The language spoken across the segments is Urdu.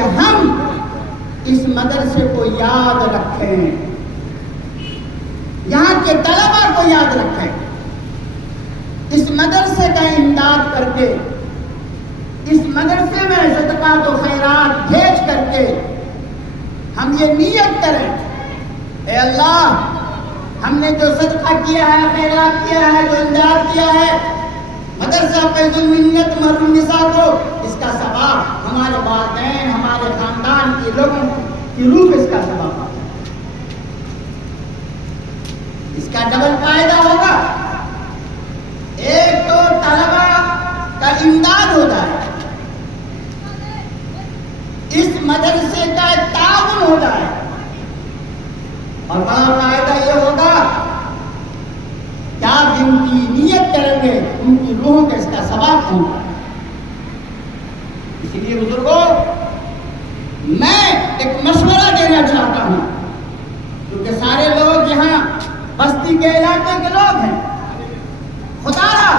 کہ ہم اس مدرسے کو یاد رکھیں، یہاں کے طلباء کو یاد رکھیں، اس مدرسے کا امداد کر کے، اس مدرسے میں صدقات و خیرات بھیج کر کے ہم یہ نیت کریں، اے اللہ ہم نے جو صدقہ کیا ہے، خیرات کیا ہے، جو امداد کیا ہے مدرسہ فیض المنت محروم النساء کو، اس کا ثواب ہمارے والدین، ہمارے خاندان کے لوگوں کی روح اس کا ثواب آتا ہے، اس کا ڈبل فائدہ ہوگا۔ ایک تو طلباء کا امداد ہو جائے، اس مدرسے کا تعاون ہو جائے، اور بڑا فائدہ یہ ہوگا کہ آپ جن کی نیت کریں گے ان کی روحوں کا اس کا ثواب ہوگا۔ اس لیے بزرگوں میں ایک مشورہ دینا چاہتا ہوں، کیونکہ سارے لوگ یہاں بستی کے علاقے کے لوگ ہیں، خدا را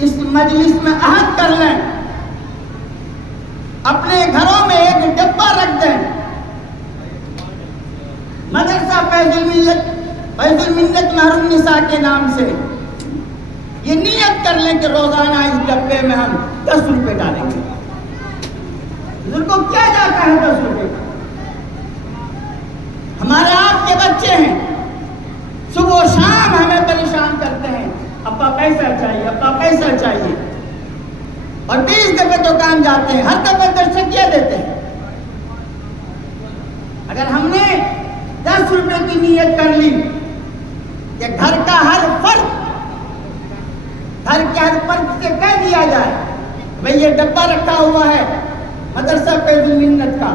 اس مجلس میں عہد کر لیں، اپنے گھروں میں ایک ڈبہ رکھ دیں، مدرسہ فیض المنت محروم النساء کے نام سے یہ نیت کر لیں کہ روزانہ اس ڈبے میں ہم 10 روپے ڈالیں گے۔ بزرگوں کیا جاتا ہے 10 روپے کا؟ ہمارے آپ کے بچے ہیں، صبح و شام ہمیں پریشان کرتے ہیں، ابا پیسہ چاہیے، ابا پیسہ چاہیے، اور 30 دفعہ دکان جاتے ہیں، ہر دفعہ 10 ٹکیا دیتے ہیں۔ اگر ہم نے 10 روپے کی نیت کر لی کہ گھر کا ہر فرد سے کہہ دیا جائے بھئی یہ ڈبہ رکھا ہوا ہے مدرسہ فیض المنت کا،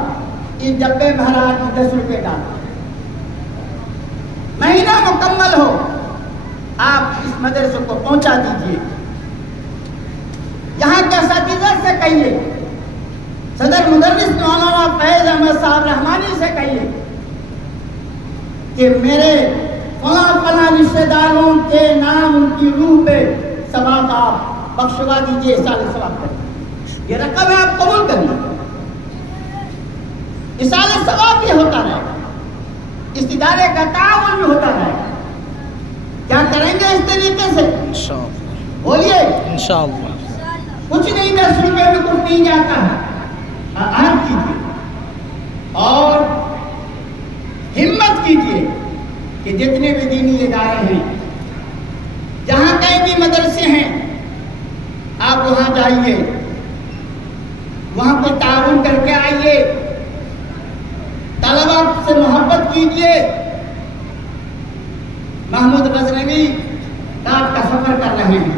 اس ڈبے میں ہر آدمی 10 روپے ڈال، مہینہ مکمل ہو آپ اس مدرسے کو پہنچا دیجئے۔ یہاں کے اساتذہ سے کہیے، صدر مدرس مولانا فیض احمد صاحب رحمانی سے کہیے کہ میرے فلاں فلاں رشتہ داروں کے نام ان کی روح پہ ثواب آپ بخشوا دیجئے، اصال ثواب کر دیجئے، یہ رقم ہے آپ قبول کر لیجیے، اصال ثواب بھی ہوتا رہے گا، اس ادارے کا تعاون بھی ہوتا رہے گا۔ کیا کریں گے اس طریقے سے؟ انشاءاللہ بولیے انشاءاللہ۔ کچھ نہیں، 10 روپے میں کچھ نہیں جاتا ہے، عہد کیجیے اور ہمت کیجیے کہ جتنے بھی دینی ادارے ہیں، جہاں کہیں بھی مدرسے ہیں، آپ وہاں جائیے، وہاں کو تعاون کر کے آئیے، طلباء سے محبت کیجیے۔ محمود غزنوی رات کا سفر کر رہے ہیں،